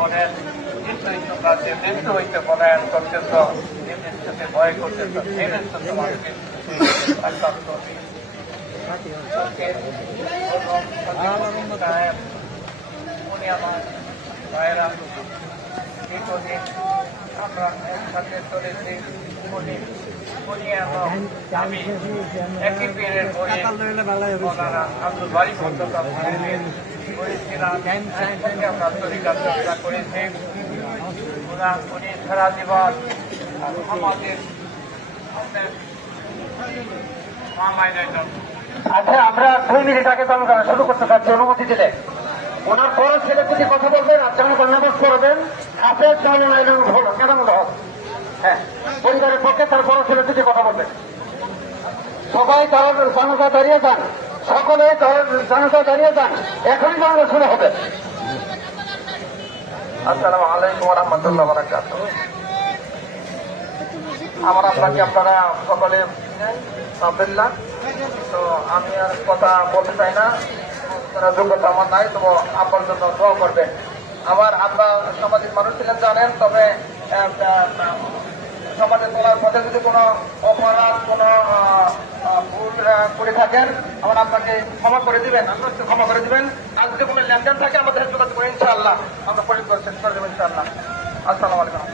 বলেন, নিশ্চয়ই তোমরা যে মৃত্যু হইতে পলায়ন করতেছ, যে মৃত্যুকে ভয় করতেছ, সেই মৃত্যু তোমাকে উনি আমার ভাইয়েরা দীর্ঘদিন আমরা একসাথে চলেছি। উনি এবং আমি একই পীরের বই মৌলানা আব্দুল বারী পর্যন্ত করেছিলাম, আমরা তরিকার চর্চা করেছি। উনি সারা জীবন আমাদের আচ্ছা, আমরা 2 মিনিট আগে শুরু করতে চাচ্ছি, অনুমতি দিলে। ওনার বড় ছেলে যদি কথা বলবেন আর যেমন নামাজ পড়বেন হাফেজ কেন হক, হ্যাঁ, পরিবারের পক্ষে তার বড় ছেলে যদি কথা বলবেন। সবাই তার জানাজা দাঁড়িয়ে যান, সকলে তার জানাজা দাঁড়িয়ে যান, এখনই জানাজা শুরু হবে। আসসালামু আলাইকুম ওয়া রাহমাতুল্লাহি ওয়া বারাকাতুহু। আমার আপনাকে আপনারা সকলে আলহামদুলিল্লাহ। তো আমি আর কথা বলতে চাই না, যোগ্যতা আমার নাই, তো আপনার জন্য দোয়া করবেন। আমার আব্বা সামাজিক মানুষ ছিলেন জানেন, তবে সমাজে তোলার পথে যদি কোনো অপরাধ কোনো ভুল করে থাকেন আমার আপনাকে ক্ষমা করে দিবেন, আপনাকে ক্ষমা করে দিবেন। আর যদি কোনো লেনদেন থাকে আমাদের যোগাযোগ করে ইনশাআল্লাহ আমরা পরিষ্কার শেষ করে দেবো ইনশাআল্লাহ। আসসালামু আলাইকুম।